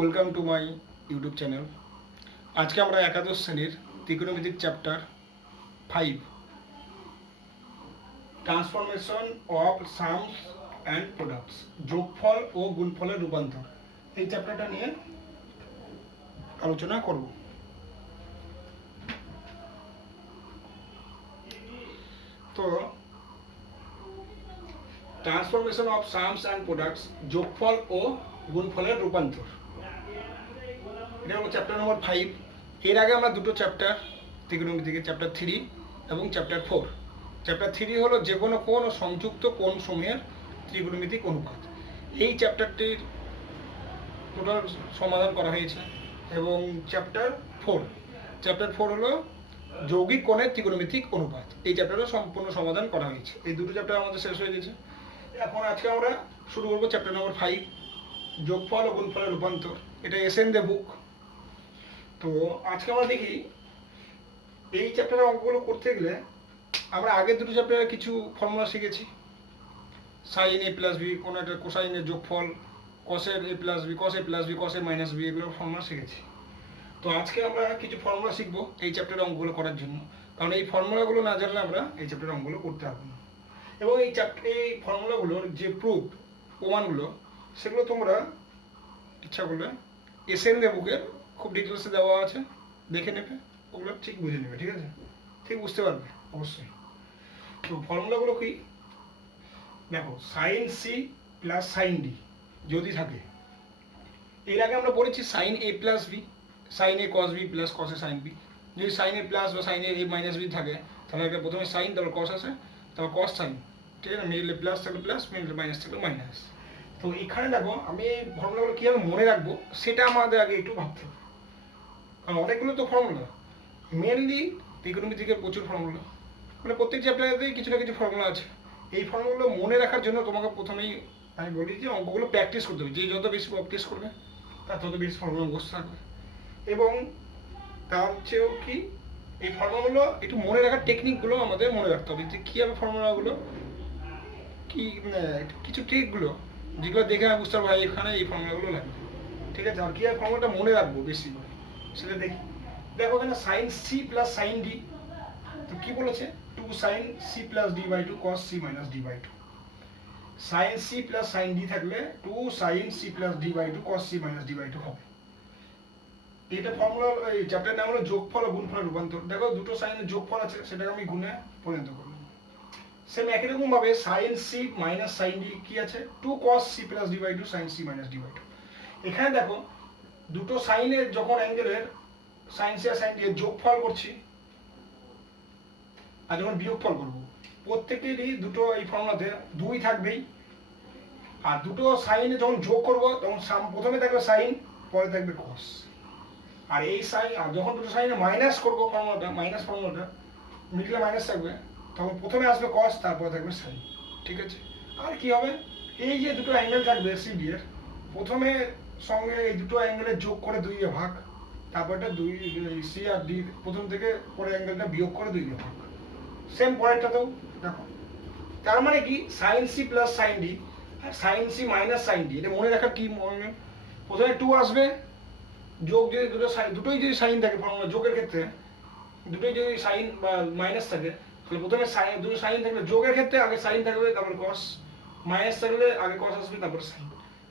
Welcome to my YouTube channel. আজকে আমরা একাদশ শ্রেণীর ত্রিকোণমিতিক chapter 5 transformation of sums and products, যোগফল ও গুণফলের রূপান্তর, এই চ্যাপ্টারটা নিয়ে আলোচনা করব। তো transformation of sums and products, যোগফল ও গুণফলের রূপান্তর, এটা হলো চ্যাপ্টার নম্বর 5। এর আগে আমরা দুটো চ্যাপ্টার ত্রিকোণমিতিকের চ্যাপ্টার 3 এবং চ্যাপ্টার 4। চ্যাপ্টার 3 হলো যে কোনো কোণ ও সংযুক্ত কোণ সমূহের ত্রিকোণমিতিক অনুপাত। এই চ্যাপ্টারটির টোটাল সমাধান করা হয়েছে। এবং চ্যাপ্টার 4 হলো যৌগিক কোণের ত্রিকোণমিতিক অনুপাত, এই চ্যাপ্টারও সম্পূর্ণ সমাধান করা হয়েছে। এই দুটো চ্যাপ্টার আমাদের শেষ হয়ে গেছে। এখন আজকে আমরা শুরু করবো চ্যাপ্টার নম্বর 5, যোগফল ও গুণফলের রূপান্তর। এটা এসএন দে বুক। তো আজকে আমরা দেখি এই চ্যাপ্টারের অঙ্কগুলো করতে গেলে আমরা আগের দুটো চ্যাপ্টারে কিছু ফর্মুলা শিখেছি। সাইন এ প্লাস বি, কোনো একটা কোসাইনের যোগফল, কসের এ প্লাস বি, কস এ প্লাস বি, কসের মাইনাস বি, এগুলো ফর্মুলা শিখেছি। তো আজকে আমরা কিছু ফর্মুলা শিখবো এই চ্যাপ্টারের অঙ্কগুলো করার জন্য, কারণ এই ফর্মুলাগুলো না জানলে আমরা এই চ্যাপ্টারের অঙ্কগুলো করতে পারবো না। এবং এই ফর্মুলাগুলোর যে প্রমাণগুলো, সেগুলো তোমরা ইচ্ছা করলে এসএন দে বুকের খুব ডিটেলসে দেওয়া আছে, দেখে নেবে, ওগুলো ঠিক বুঝে নেবে। ঠিক আছে, ঠিক বুঝতে পারবে অবশ্যই। তো ফর্মুলাগুলো কি দেখো, sine C plus sine D যদি থাকে, এর আগে আমরা পড়েছি sine A plus B, sine A cos B plus cos A sine B. যদি সাইন এ প্লাস বা সাইন এ মাইনাস বি থাকে, তাহলে একটা প্রথমে সাইন, তারপর কস আসে, তারপর কস সাইন। ঠিক আছে, মিডলে প্লাস থাকলে প্লাস, মিডলে মাইনাস থাকলে মাইনাস। তো এখানে দেখো, আমি এই ফর্মুলাগুলো কীভাবে মনে রাখবো সেটা আমাদের আগে একটু ভাবতে হবে, কারণ অনেকগুলো তো ফর্মুলা, মেনলি ত্রিকোণমিতিকের প্রচুর ফর্মুলা, মানে প্রত্যেক চ্যাপ্টারেতেই কিছু না কিছু ফর্মুলা আছে। এই ফর্মুলাগুলো মনে রাখার জন্য তোমাকে প্রথমেই আমি বলি যে অঙ্কগুলো প্র্যাকটিস করতে হবে। যে যত বেশি প্র্যাকটিস করবে তার তত বেশি ফর্মুলা মুখস্থ থাকবে। এবং তার চেয়েও কি, এই ফর্মুলাগুলো একটু মনে রাখার টেকনিকগুলো আমাদের মনে রাখতে হবে, যে কীভাবে ফর্মুলাগুলো কি, কিছু ট্রিকগুলো যেগুলো দেখে আমি বুঝতে পারবো ভাই এখানে এই ফর্মুলাগুলো লাগবে। ঠিক আছে, আর কীভাবে ফর্মুলাটা মনে রাখবো বেশি করে সেটা দেখি। দেখো এখানে sine C plus sine D, তো কি বলেছে, 2 sine C plus D by 2 cos C minus D by 2। Sine C plus sine D থাকলে 2 sine C plus D by 2 cos C minus D by 2 হবে। এটা ফর্মুলা, এই chapter নাম হলো যোগফল ও গুণফলের রূপান্তর। দেখো দুটো সাইনের যোগফল আছে, সেটাকে আমি গুণে পরিণত করলাম। সেম একই রকম ভাবে sine C minus sine D কি আছে, 2 cos c plus D by 2 sine C minus D by 2। এখানে দেখো দুটো সাইনের যখন অ্যাঙ্গেলের সাইন সি আর সাইন ডি এর যোগফল করছি আর যখন বিয়োগফল করব, প্রত্যেকেরই দুটো এই ফর্মুলাতে 2 থাকবেই। আর দুটো সাইনে যখন যোগ করব তখন প্রথমে থাকবে সাইন, পরে থাকবে cos। আর এই সাইন, আর যখন দুটো সাইনে মাইনাস করব ফর্মুলাটা, মাইনাস ফর্মুলাটা মিডলে মাইনাস থাকবে, তখন প্রথমে আসবে cos, তারপরে থাকবে সাইন। ঠিক আছে, আর কি হবে, এই যে দুটো অ্যাঙ্গেল থাকবে সি ডি এর, প্রথমে সঙ্গে এই দুটো অ্যাঙ্গেলের যোগ করে 2 দিয়ে ভাগ, তারপরটা 2 সি আর ডি প্রথম থেকে পরে অ্যাঙ্গেলটা বিয়োগ করে 2 দিয়ে ভাগ। সেম পরেরটাতেও দেখো, তার মানে কি sine C plus sine D আর sine C minus sine D, এটা মনে রাখার কি মনে, প্রথমে 2 আসবে, যোগ যদি দুটোই যদি সাইন থাকে, ফর্মুলা যোগের ক্ষেত্রে দুটোই যদি সাইন বা মাইনাস থাকে, তাহলে প্রথমে দুটো সাইন থাকলে যোগের ক্ষেত্রে আগে সাইন থাকবে, তারপর কস, মাইনাস থাকলে আগে কস আসবে, তারপর সাইন।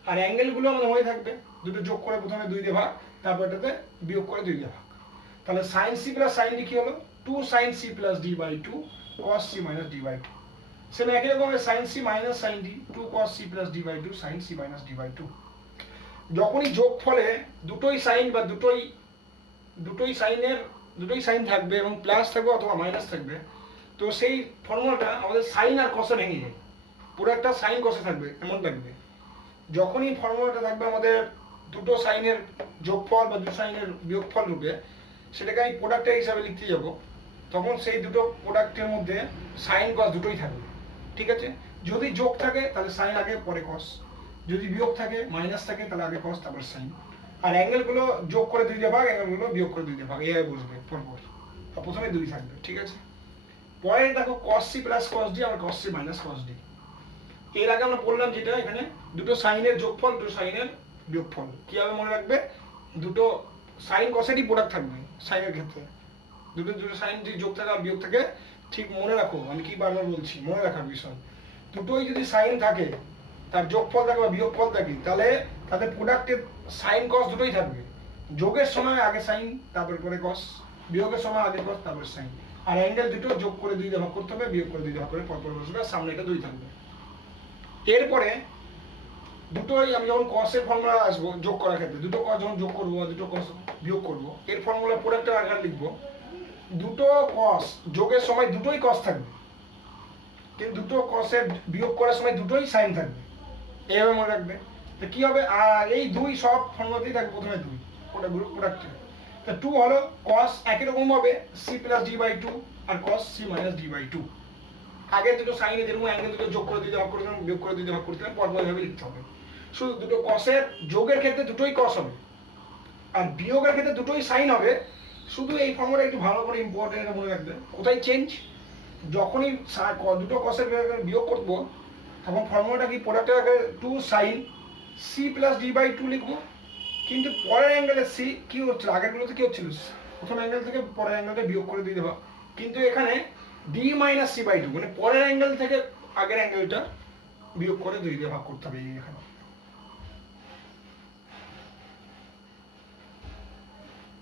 আর অ্যাঙ্গেলগুলো আমাদের মনে থাকবে, দুটো যোগ করে প্রথমে 2 দিয়ে ভাগ, তারপর এটাতে বিয়োগ করে 2 দিয়ে ভাগ। তাহলে sine C plus sine D কি হলো, 2 sine C plus D by 2 cos c minus D by 2। Same একই রকম sine C minus sine D 2 cos c plus D by 2 sine C minus D by 2। যখনই যোগ ফলে দুটোই sign বা দুটোই সাইন থাকবে এবং প্লাস থাকবে অথবা মাইনাস থাকবে, তো সেই ফর্মুলাটা আমাদের সাইন আর কসে ভেঙে যায়, পুরো একটা সাইন কসে থাকবে এমন থাকবে। যখনই ফর্মুলাটা থাকবে আমাদের দুটো সাইনের যোগফল বা দুটো সাইনের বিয়োগফল রূপে, সেটাকে আমি প্রোডাক্টের হিসাবে লিখতে যাব, তখন সেই দুটো প্রোডাক্টের মধ্যে সাইন কস দুটোই থাকবে। ঠিক আছে, যদি যোগ থাকে তাহলে সাইন আগে পরে কস, যদি বিয়োগ থাকে মাইনাস থাকে তাহলে আগে কস তারপর সাইন। আর অ্যাঙ্গেলগুলো যোগ করে 2 দিয়ে ভাগ, অ্যাঙ্গেলগুলো বিয়োগ করে 2 দিয়ে ভাগ, এইভাবে বুঝবে পরপর। আর প্রথমে 2 থাকবে। ঠিক আছে, পরে দেখো cos c plus cos d আর cos c minus cos d। এর আগে আমরা বললাম যেটা, এখানে দুটো সাইনের যোগফল, দুটো সাইনের বিয়োগফল কীভাবে মনে রাখবে, দুটো সাইন কসেরই প্রোডাক্ট থাকবে সাইনের ক্ষেত্রে, দুটো দুটো সাইন যদি যোগ থাকে আর বিয়োগ থাকে, ঠিক মনে রাখো আমি কি বারবার বলছি, মনে রাখার বিষয়, দুটোই যদি সাইন থাকে তার যোগফল থাকে বা বিয়োগফল থাকে, তাহলে তাদের প্রোডাক্টের সাইন কস দুটোই থাকবে। যোগের সময় আগে সাইন তারপরে পরে কস, বিয়োগের সময় আগে কস তারপরে সাইন। আর অ্যাঙ্গেল দুটো যোগ করে 2 দিয়ে ভাগ করতে হবে, বিয়োগ করে 2 দিয়ে ভাগ করে পরপর বসবে, সামনে এটা 2 থাকবে। এরপরে দুটোই আমি যখন কসের ফর্মুলা আসবো যোগ করার ক্ষেত্রে, দুটো কস যখন যোগ করবো দুটো কস বিয়োগ করবো, এর ফর্মুলা প্রোডাক্টের আকারে লিখবো, দুটো কস যোগের সময় দুটোই কস থাকবে, কিন্তু দুটো কসের বিয়োগ করার সময় দুটোই সাইন থাকবে, এইভাবে মনে রাখবে। তো কি হবে, আর এই 2 সব ফর্মুলাতেই থাকবে, প্রথমে 2 ওটা প্রোডাক্টে। তো 2 হলো কস একই রকম হবে c+d/2 আর cos c-d/2। আগে দুটো সাইনে যেরকম অ্যাঙ্গেল দুটো যোগ করে দিতে ভাগ করতাম, বিয়োগ করে দিতে ভাগ করতাম, পরপর ভাবে লিখতে হবে। শুধু দুটো কসের যোগের ক্ষেত্রে দুটোই কস হবে, আর বিয়োগের ক্ষেত্রে দুটোই সাইন হবে। শুধু এই ফর্মুলা একটু ভালো করে ইম্পর্টেন্ট মনে রাখবে, কোথায় চেঞ্জ, যখনই দুটো কসের বিয়োগ করবো তখন ফর্মুলাটা কি, প্রোডাক্টের আগে 2 সাইন c+d/2 লিখবো, কিন্তু পরের অ্যাঙ্গেলে সি কি হচ্ছিল, আগেরগুলোতে কি হচ্ছিল, প্রথম অ্যাঙ্গেল থেকে পরের অ্যাঙ্গেলটা বিয়োগ করে দিয়ে দেওয়া, কিন্তু এখানে d-c/2 মানে পরের অ্যাঙ্গেল থেকে আগের অ্যাঙ্গেলটা বিয়োগ করে 2 দিয়ে ভাগ করতে হবে এখানে।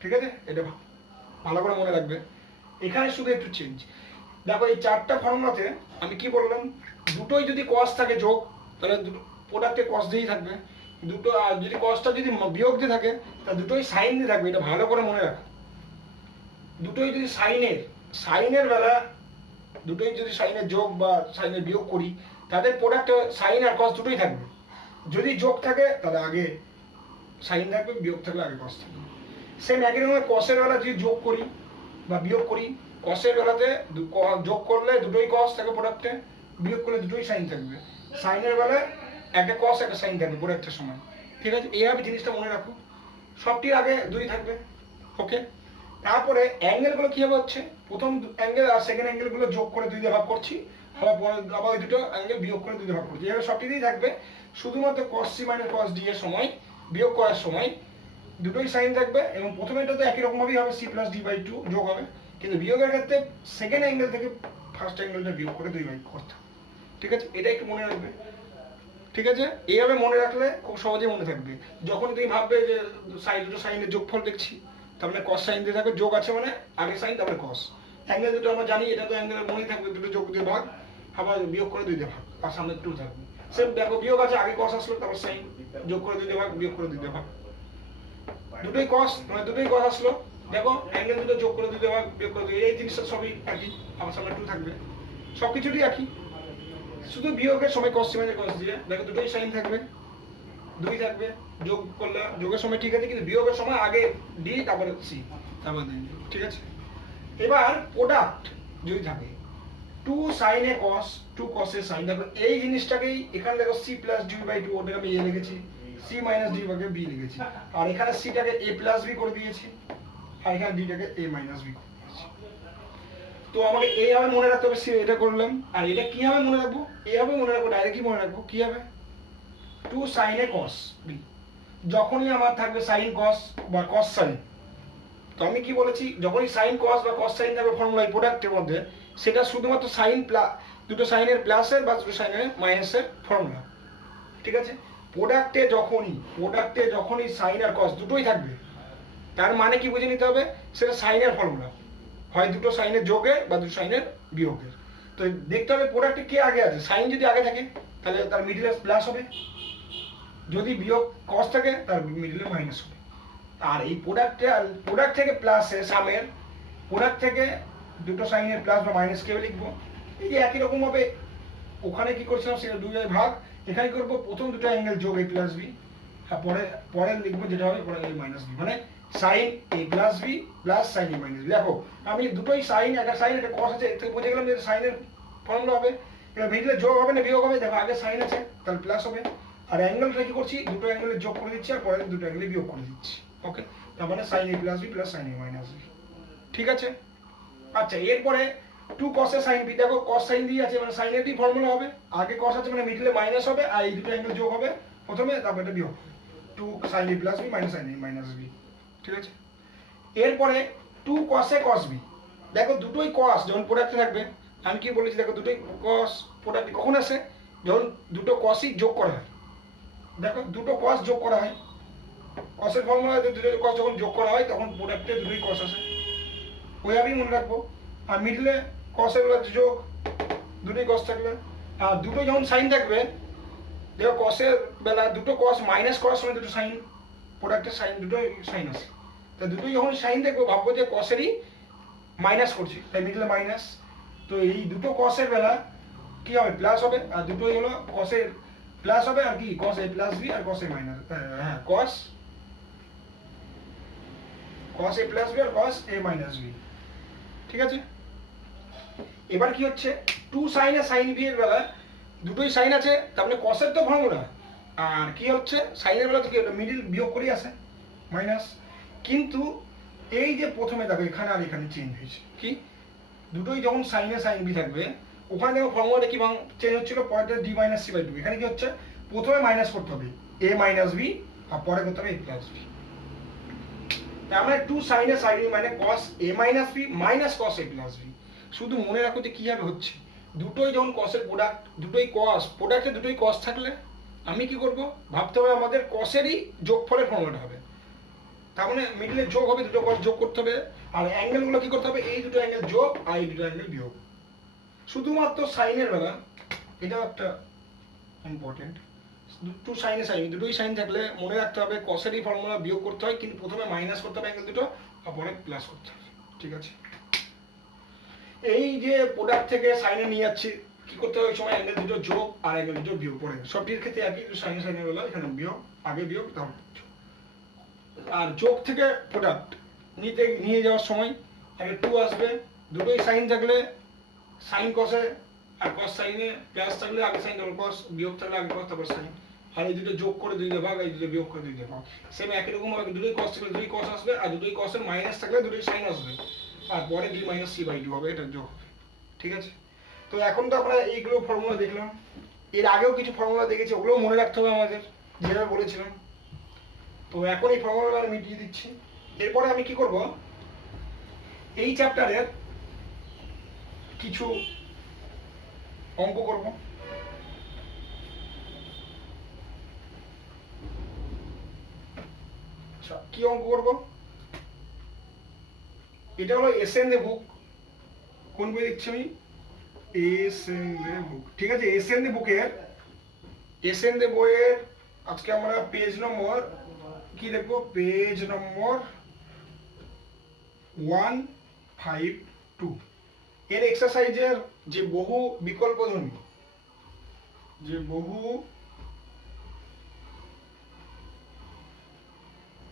ঠিক আছে, এটা ভালো করে মনে রাখবে। এখানে শুধু একটু চেঞ্জ দেখো, এই 4টা ফর্মুলাতে আমি কি বললাম, দুটোই যদি কস থাকে যোগ, তাহলে দুটো প্রোডাক্টে কস দিয়েই থাকবে, দুটো আর যদি কসটা যদি বিয়োগ দিয়ে থাকে তাহলে দুটোই সাইন দিয়ে থাকবে, এটা ভালো করে মনে রাখো। দুটোই যদি সাইনের বেলা দুটোই যদি সাইনের যোগ বা সাইনের বিয়োগ করি, তাদের প্রোডাক্টে সাইন আর কস দুটোই থাকবে। যদি যোগ থাকে তাহলে আগে সাইন থাকবে, বিয়োগ থাকলে আগে কস থাকবে। সেম একই রকম কসের বেলা যদি যোগ করি বা বিয়োগ করি, কসের বেলাতে যোগ করলে দুটোই কস থাকবে প্রোডাক্টে, বিয়োগ করলে দুটোই সাইন থাকবে। সাইনের বেলায় একটা কস একটা সাইন থাকবে প্রোডাক্টের সময়। ঠিক আছে, এইভাবে জিনিসটা মনে রাখো, সবটির আগে 2 থাকবে। ওকে, তারপরে অ্যাঙ্গেলগুলো কীভাবে হচ্ছে, প্রথম অ্যাঙ্গেল আর সেকেন্ড অ্যাঙ্গেলগুলো যোগ করে 2 দিয়ে ভাগ করছি, আবার ওই দুটো অ্যাঙ্গেল বিয়োগ করে 2 দিয়ে ভাগ করছি, এইভাবে সবটিতেই থাকবে। শুধুমাত্র cos c - cos d এর সময় বিয়োগ করার সময় দুটোই সাইন থাকবে, এবং প্রথমেটা তো একই রকমভাবেই হবে c+d/2 যোগ হবে, কিন্তু বিয়োগের ক্ষেত্রে সেকেন্ড অ্যাঙ্গেল থেকে ফার্স্ট অ্যাঙ্গেলটা বিয়োগ করে 2 ভাগ করতে হবে। ঠিক আছে, এটা একটু মনে রাখবে। ঠিক আছে, এইভাবে মনে রাখলে খুব সহজেই মনে থাকবে। যখন তুমি ভাববে যে দুটো সাইনের যোগফল দেখছি, তার মানে কস সাইন দিয়ে থাকবে, যোগ আছে মানে আগে সাইন তারপরে কস। অ্যাঙ্গেল দুটো আমরা জানি, এটা তো অ্যাঙ্গেলের মনেই থাকবে, দুটো যোগ দিয়ে ভাগ, আবার বিয়োগ করে 2 দিয়ে ভাগ, আর সামনে 2 থাকবে। সেম দেখো, বিয়োগ আছে আগে কস আসলো তারপর সাইন, যোগ করে 2 দিয়ে ভাগ, বিয়োগ করে 2 দিয়ে ভাগ, দুটোই কস মানে দুটোই কস আসলো। দেখো অ্যাঙ্গেল দুটো যোগ করে 2 দিয়ে ভাগ, বিয়োগ করে 2, এই জিনিসটা সবই একই, আবার সামনে 2 থাকবে, সবকিছুই একই। শুধু বিয়োগের সময় cos c - cos d দেখো দুটোই সাইন থাকবে, 2 থাকবে, যোগ করলে যোগের সময় ঠিক আছে, কিন্তু বিয়োগের সময় আগে d তারপরে c তারপরে d। ঠিক আছে, এবার প্রোডাক্ট যদি থাকে 2 sin a cos 2 cos a sin, দেখো এই জিনিসটাকেই এখানে দেখো c+d/2 ওটাকে আমি a লিখেছি, c - d ভাগে b লিখেছি, আর এখানে c টাকে a + b করে দিয়েছি, আর এখানে d টাকে a - b করে দিয়েছি। তো আমাকে এইভাবে মনে রাখতে হবে, এটা করলাম। আর এটা কিভাবে মনে রাখবো, এইভাবে মনে রাখবো, ডাইরেক্টলি মনে রাখবো। কি হবে, 2 sin a cos b, যখনই আমার থাকবে sin cos বা cos sin, তো আমি কি বলেছি, যখনই sin cos বা cos sin থাকবে ফর্মুলায় প্রোডাক্টের মধ্যে, সেটা শুধুমাত্র সাইন প্লাস দুটো সাইনের প্লাসের বা দুটো সাইনের মাইনাসের ফর্মুলা। ঠিক আছে, প্রোডাক্টে যখনই সাইন আর cos দুটোই থাকবে, তার মানে কি বুঝে নিতে হবে, সেটা সাইনের ফর্মুলা, হয় দুটো সাইনের যোগের বা দুটো সাইনের বিয়োগের। তো দেখতে হবে প্রোডাক্টে কে আগে আছে, সাইন যদি আগে থাকে তাহলে তার মিডলে প্লাস হবে, যদি বিয়োগ কস থাকে তার মিডলে মাইনাস হবে। আর এই প্রোডাক্ট থেকে প্লাসে সামের প্রোডাক্ট থেকে দুটো সাইনের প্লাস বা মাইনাস কে লিখবো, এই যে একই রকম ভাবে ওখানে কি করছিলাম সেটা 2 ভাগ, এখানে করবো প্রথম দুটো অ্যাঙ্গেল যোগ a + b, আর পরে লিখবো যেটা হবে পরে a - b, মানে sine a + b plus sine a - b। দেখো আমি দুটোই সাইন, একটা সাইন একটা কস আছে, এতে বুঝে গেলাম যে সাইনের ফর্মুলা হবে, এবার মিডলে যোগ হবে না বিয়োগ হবে, দেখো আগে সাইন আছে তাহলে প্লাস হবে, আর অ্যাঙ্গেলটা কি করছি, দুটো অ্যাঙ্গেলের যোগ করে দিচ্ছি আর পরে দুটো অ্যাঙ্গেলে বিয়োগ করে দিচ্ছি। ওকে, তার মানে sine a + b plus sine a - b। ঠিক আছে, আচ্ছা এরপরে 2 cos a sin b, দেখো cos sin দিয়ে আছে মানে sin এরই ফর্মুলা হবে, আগে cos আছে মানে মিডলে মাইনাস হবে, আর এই দুটো অ্যাঙ্গেল যোগ হবে প্রথমে, তারপর এটা বিয়োগ হবে। Two sign A plus B minus sine A minus B, ঠিক আছে। এরপরে টু কস এ কস বি, দেখো দুটোই কস যখন প্রোডাক্টে থাকবে, আমি কি বলেছি দেখো দুটোই কস প্রোডাক্ট কখন আসে, যখন দুটো কসই যোগ করা হয়। দেখো দুটো কস যোগ করা হয়, কসের ফর্মুলা দুটো কস যখন যোগ করা হয় তখন প্রোডাক্টে দুটোই কস আসে, ওইভাবেই মনে রাখবো। আর মিডলে কসের যোগ, দুটোই কস থাকলে, আর দুটো যখন সাইন থাকবে, দেখো কসের বেলা দুটো কস মাইনাস করার সময় দুটো সাইন, প্রোডাক্টের সাইন দুটোই সাইন আছে, তা দুটোই যখন সাইন দেখবো ভাববো যে কসেরই মাইনাস করছি, তাই মিডলে মাইনাস। তো এই দুটো কসের বেলা কি হবে, প্লাস হবে, আর দুটোই হলো কসের প্লাস হবে, আর কি কস এ প্লাস বি আর কস এ মাইনাস, হ্যাঁ কস এ প্লাস বি আর কস এ মাইনাস বি, ঠিক আছে। এবার কি হচ্ছে, টু সাইন এ সাইন বি এর বেলা দুটোই সাইন আছে, তার মানে কসের তো ফর্মুলা, আর কি হচ্ছে সাইনের বেলা তো কি হলো মিডিল বিয়োগ করেই আসে মাইনাস। কিন্তু এই যে প্রথমে দেখো এখানে আর এখানে চেঞ্জ হয়েছে, কি দুটোই যখন সাইনে সাইন বি থাকবে, ওখানে দেখো ফর্মুলাটা কি চেঞ্জ হচ্ছিল, পরেরটা D minus C by two, এখানে কি হচ্ছে প্রথমে মাইনাস করতে হবে এ মাইনাস বি, আর পরে করতে হবে এ প্লাস বি। তার মানে টু সাইনে সাইন বি মানে কস এ মাইনাস বি মাইনাস কস এ প্লাস বি। শুধু মনে রাখো যে কিভাবে হচ্ছে, দুটোই যখন কসের প্রোডাক্ট, দুটোই কস, প্রোডাক্টে দুটোই কস থাকলে আমি কি করব, ভাবতে হবে আমাদের কসেরই যোগফলের ফর্মুলাটা হবে, তার মানে মিডলে যোগ হবে, দুটো কস যোগ করতে হবে, আর অ্যাঙ্গেলগুলো কি করতে হবে, এই দুটো অ্যাঙ্গেল যোগ আর এই দুটো অ্যাঙ্গেল বিয়োগ। শুধুমাত্র সাইনের বেলা এটাও একটা ইম্পর্টেন্ট, টু সাইনে সাইন দুটোই সাইন থাকলে মনে রাখতে হবে কসেরই ফর্মুলা বিয়োগ করতে হয়, কিন্তু প্রথমে মাইনাস করতে হবে অ্যাঙ্গেল দুটো, আর পরে প্লাস করতে হবে, ঠিক আছে। এই যে প্রোডাক্ট থেকে সাইনে নিয়ে যাচ্ছি, কি করতে হবে ওই সময় অ্যাঙ্গেল দুটো যোগ আর অ্যাঙ্গেল দুটো বিয়োগ পড়ে, সবটির ক্ষেত্রে একই, সাইন সাইনের বেলা এখানে বিয়োগ, আগে বিয়োগ তারপর। আর যোগ থেকে প্রোডাক্ট নিয়ে যাওয়ার সময় আগে টু আসবে, দুটোই সাইন থাকলে সাইন কসে, আর কস সাইনে প্লাস থাকলে আগে সাইন তারপর কস, বিয়োগ থাকলে আগে কস তারপর সাইন, আর এই দুটো যোগ করে দুই ভাগ, এই দুটো বিয়োগ করে দুই ভাগ, সেম একই রকম ভাবে দুটোই কস থাকলে দুটোই কস আসবে, আর দুটোই কসের মাইনাস থাকলে দুটোই সাইন আসবে, আর পরে D minus C by two হবে, এটা যোগ হবে, ঠিক আছে। তো এখন তো আমরা এইগুলো ফর্মুলা দেখলাম, এর আগেও কিছু ফর্মুলা দেখেছি, ওগুলোও মনে রাখতে হবে আমাদের, যেভাবে বলেছিলাম। তো এখন এই ফর্মুলাটা আমি মিটিয়ে দিচ্ছি। এরপরে আমি কি করব, এই চ্যাপ্টারের কিছু অঙ্ক করব। আচ্ছা কি অঙ্ক করব, এটা হলো এসএন দে বুক, কোন বই দেখছি আমি, এসএন দে বুক, ঠিক আছে। এসএন দে বইয়ের আজকে আমরা পেজ নম্বর কি দেখবো, পেজ নম্বর 152, এর এক্সারসাইজের যে বহু বিকল্পধ্বনি, যে বহু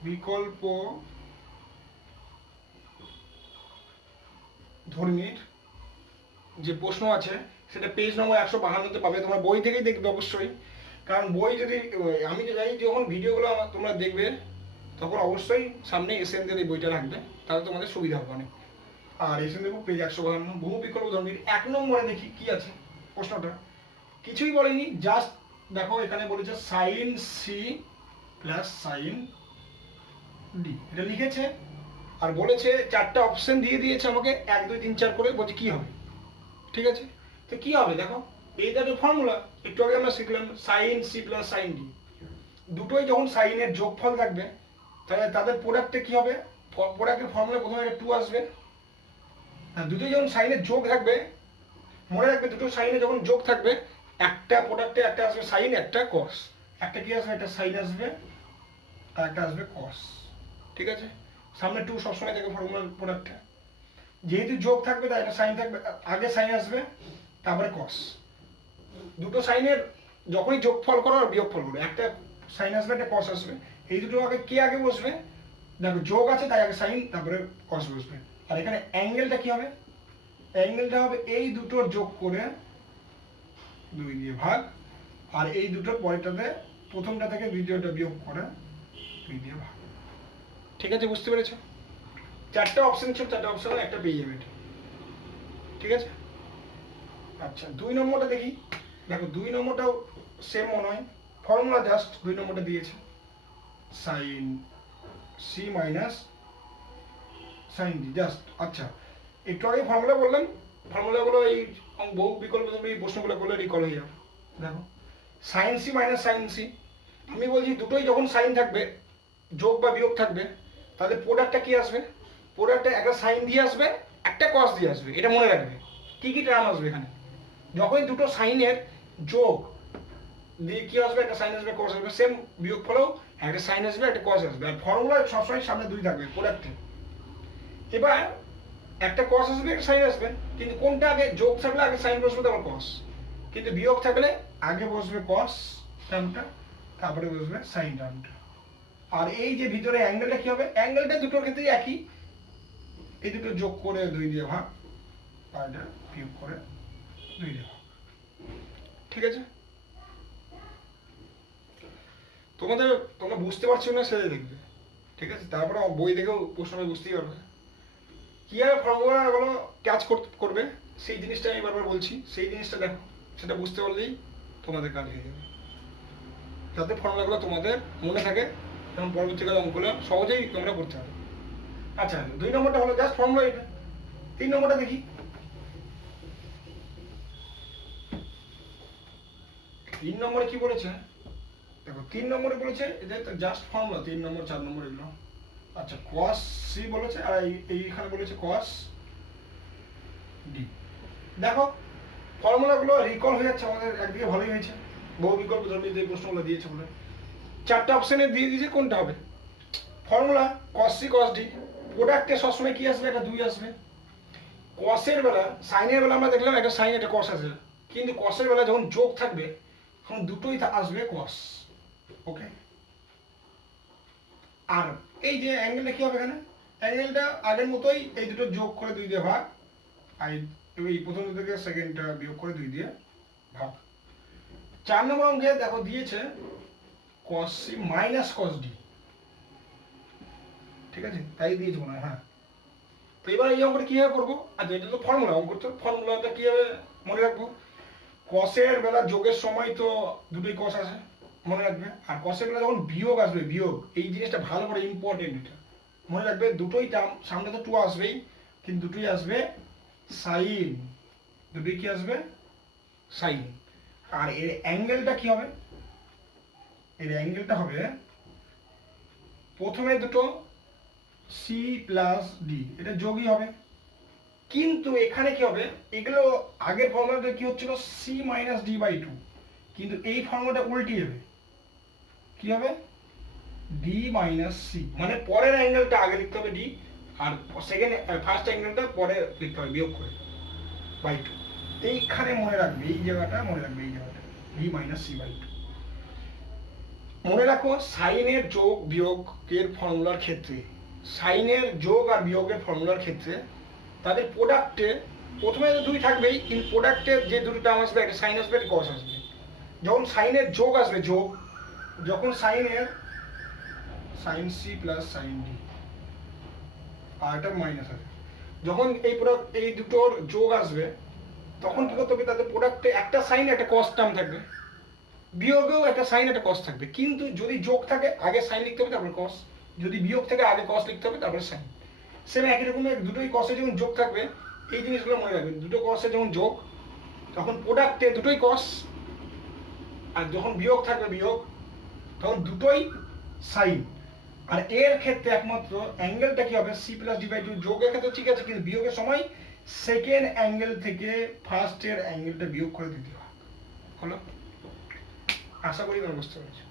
বিকল্প ধ্বনির যে প্রশ্ন আছে সেটা পেজ নম্বর 152-তে পাবে, তোমরা বই থেকেই দেখবে অবশ্যই, কারণ বই যদি আমি তো জানি যখন ভিডিওগুলো তোমরা দেখবে তখন অবশ্যই সামনে এসএনদের এই বইটা রাখবে, তাহলে তোমাদের সুবিধা হবে অনেক। আর এসএন দেখো পেজ 152, বহু বিকল্প ধ্বনির 1 নম্বরে দেখি কি আছে প্রশ্নটা, কিছুই বলেনি, জাস্ট দেখো এখানে বলেছে sine C plus sine D, এটা লিখেছে, আর বলেছে চারটা অপশন দিয়ে দিয়েছে আমাকে 1 2 3 4 করে, বলছে কি হবে, ঠিক আছে। তো কি হবে দেখো, এইটা তো ফর্মুলা, একটু আগে আমরা শিখলাম sine C plus sine D, দুটোই যখন সাইনের যোগফল থাকবে তাহলে তাদের প্রোডাক্টে কি হবে, প্রোডাক্টের ফর্মুলা প্রথমে একটা টু আসবে, আর দুটোই যখন সাইনের যোগ থাকবে, মনে রাখবে দুটো সাইনে যখন যোগ থাকবে একটা প্রোডাক্টে একটা আসবে সাইন একটা কস, একটা কি আসবে, একটা সাইন আসবে আর একটা আসবে কস, ঠিক আছে। সামনে টু সবসময় থাকে ফর্মুলার প্রোডাক্টে, যেহেতু যোগ থাকবে তাই একটা সাইন থাকবে, আগে সাইন আসবে তারপরে কস, দুটো সাইনের যখনই যোগফল করো আর বিয়োগফল করো, একটা সাইন আসবে একটা কস আসবে, এই দুটো আগে কে আগে বসবে, দেখো যোগ আছে তাই আগে সাইন তারপরে কস বসবে, আর এখানে অ্যাঙ্গেলটা কি হবে, অ্যাঙ্গেলটা হবে এই দুটোর যোগ করে 2 দিয়ে ভাগ, আর এই দুটোর পরেরটাতে প্রথমটা থেকে দ্বিতীয়টা বিয়োগ করে 2 দিয়ে ভাগ, ঠিক আছে, বুঝতে পেরেছো। চারটা অপশন ছিল, চারটা অপশন একটা পেয়ে যাবে, ঠিক আছে। আচ্ছা 2 নম্বরটা দেখি, দেখো 2 নম্বরটাও সেম মনে হয়, ফর্মুলা জাস্ট 2 নম্বরটা দিয়েছে, sine C minus sine D just. আচ্ছা, একটু আগে ফর্মুলা বললাম, ফর্মুলাগুলো এই বহু বিকল্প তুমি এই প্রশ্নগুলো করলে রিকল হয়ে যাবে। দেখো sine C minus sine C, আমি বলছি দুটোই যখন সাইন থাকবে, যোগ বা বিয়োগ থাকবে, তাহলে প্রোডাক্টটা কি আসবে? প্রোডাক্টে একটা সাইন দিয়ে আসবে, একটা কস দিয়ে আসবে। এটা মনে রাখবে। কি কি টার্ম আসবে এখানে? যখনই দুটো সাইনের যোগ দিয়ে কি আসবে, একটা সাইন আসবে, কস আসবে। সেম বিয়োগ ফলেও একটা সাইন আসবে, একটা কস আসবে। আর ফর্মুলা সবসময় সামনে দুই থাকবে প্রোডাক্টে। এবার একটা কস আসবে, একটা সাইন আসবে, কিন্তু কোনটা আগে? যোগ থাকলে আগে সাইন বসবে, তারপর কস। কিন্তু বিয়োগ থাকলে আগে বসবে কস টার্মটা, তারপরে বসবে সাইন টার্মটা। আর এই যে ভিতরে অ্যাঙ্গেলটা কি হবে? অ্যাঙ্গেলটা দুটোর ক্ষেত্রে একই, এই দুটো যোগ করে 2 দিয়ে ভাগ, আর এটা বিয়োগ করে 2 দিয়ে ভাগ। ঠিক আছে? তোমরা বুঝতে পারছো না সেটাই দেখবে। ঠিক আছে? তারপরে বই দেখেও প্রশ্ন বুঝতেই পারবে। কিভাবে ফর্মুলাগুলো ক্যাচ করবে সেই জিনিসটা আমি বারবার বলছি। সেই জিনিসটা দেখো, সেটা বুঝতে পারলেই তোমাদের কাজ হয়ে যাবে, যাতে ফর্মুলাগুলো তোমাদের মনে থাকে এবং পরবর্তীকালে অঙ্কগুলো সহজেই তোমরা করতে পারো। আচ্ছা, 2 নম্বরটা হলো জাস্ট ফর্মুলা এটা। 3 নম্বরটা দেখি। 3 নম্বরে কি বলেছে দেখো। 3 নম্বরে বলেছে এটা জাস্ট ফর্মুলা। 3 নম্বর 4 নম্বর এগুলো। আচ্ছা, cos c বলেছে, আর এইখানে বলেছে cos d। দেখো ফর্মুলাগুলো রিকল হয়ে যাচ্ছে আমাদের, একদিকে ভালোই হয়েছে। বহু বিকল্প ধর্মী যে প্রশ্নগুলো দিয়েছে বলে 4টা অপশনে দিয়ে দিয়েছে কোনটা হবে। Formula cos c cos d, প্রোডাক্টে সবসময় কি আসবে? একটা 2 আসবে। কসের বেলা, সাইনের বেলা আমরা দেখলাম একটা সাইন একটা কস আছে, কিন্তু কসের বেলা যখন যোগ থাকবে তখন দুটোই আসবে কস। ওকে? আর এই যে অ্যাঙ্গেলটা কি হবে এখানে? অ্যাঙ্গেলটা আগের মতোই, এই দুটো যোগ করে 2 দিয়ে ভাগ, আর এই প্রথম থেকে সেকেন্ডটা বিয়োগ করে 2 দিয়ে ভাগ। 4 নম্বর অঙ্কে দেখো দিয়েছে cos c minus cos d। ঠিক আছে? তাই দিয়েছে মনে হয়। হ্যাঁ, তো এবার এই অঙ্কটা কিভাবে করবো? আচ্ছা, এটা তো ফর্মুলা, অঙ্ক তো ফর্মুলাটা কিভাবে মনে রাখবো? কসের বেলা যোগের সময় তো দুটোই কস আসে, মনে রাখবে। আর কসের বেলা যখন বিয়োগ আসবে, বিয়োগ, এই জিনিসটা ভালো করে ইম্পর্টেন্ট, এটা মনে রাখবে। দুটোই টার্ম, সামনে তো 2 আসবেই, কিন্তু দুটোই আসবে সাইন। দুটোই কি আসবে? সাইন। আর এর অ্যাঙ্গেলটা কি হবে? এর অ্যাঙ্গেলটা হবে প্রথমে দুটো সি প্লাস ডি, এটা যোগই হবে। কিন্তু এখানে কি হবে? এগুলো আগের ফর্মুলাটা কি হচ্ছিল? সি মাইনাস ডি বাই 2, কিন্তু এই ফর্মুলাটা উল্টে যাবে। কি হবে? ডি মাইনাস সি, মানে পরের অ্যাঙ্গেলটা আগে লিখতে হবে ডি, আর ফার্স্ট অ্যাঙ্গেলটা পরে লিখতে হবে বিয়োগ করে বাই 2। এইখানে মনে রাখবে, এই জায়গাটা মনে রাখবে, এই জায়গাটা ডি মাইনাস সি বাই 2। মনে রাখো, সাইনের যোগ বিয়োগের ফর্মুলার ক্ষেত্রে, সাইনের যোগ আর বিয়োগের ফর্মুলার ক্ষেত্রে তাদের প্রোডাক্টে প্রথমে তো 2 থাকবেই, কিন্তু প্রোডাক্টে যে দুটো টার্ম আসবে, একটা সাইন আসবে, একটা কস আসবে। যখন সাইনের যোগ আসবে, যোগ, যখন সাইনের sine C plus sine D, আর এটা মাইনাস আসবে, যখন এই দুটোর যোগ আসবে, তখন কি করতে হবে? তাদের প্রোডাক্টে একটা সাইন একটা কস টার্ম থাকবে, বিয়োগেও একটা সাইন একটা কস থাকবে। কিন্তু যদি যোগ থাকে আগে সাইন লিখতে হবে, তারপর কস। যদি বিয়োগ থাকে আগে কস লিখতে হবে, তারপরে সাইন। সেম একই রকমের দুটোই কসে যখন যোগ থাকবে, এই জিনিসগুলো মনে রাখবেন। দুটো কসে যখন যোগ, তখন প্রোডাক্টে দুটোই কস, আর যখন বিয়োগ থাকবে বিয়োগ, তখন দুটোই সাইন। আর এর ক্ষেত্রে একমাত্র অ্যাঙ্গেলটা কি হবে? C plus D by 2। যোগের ক্ষেত্রে ঠিক আছে, কিন্তু বিয়োগের সময় সেকেন্ড অ্যাঙ্গেল থেকে ফার্স্টের অ্যাঙ্গেলটা বিয়োগ করে দিতে হয়। হলো? আশা করি তোমরা বুঝতে পেরেছো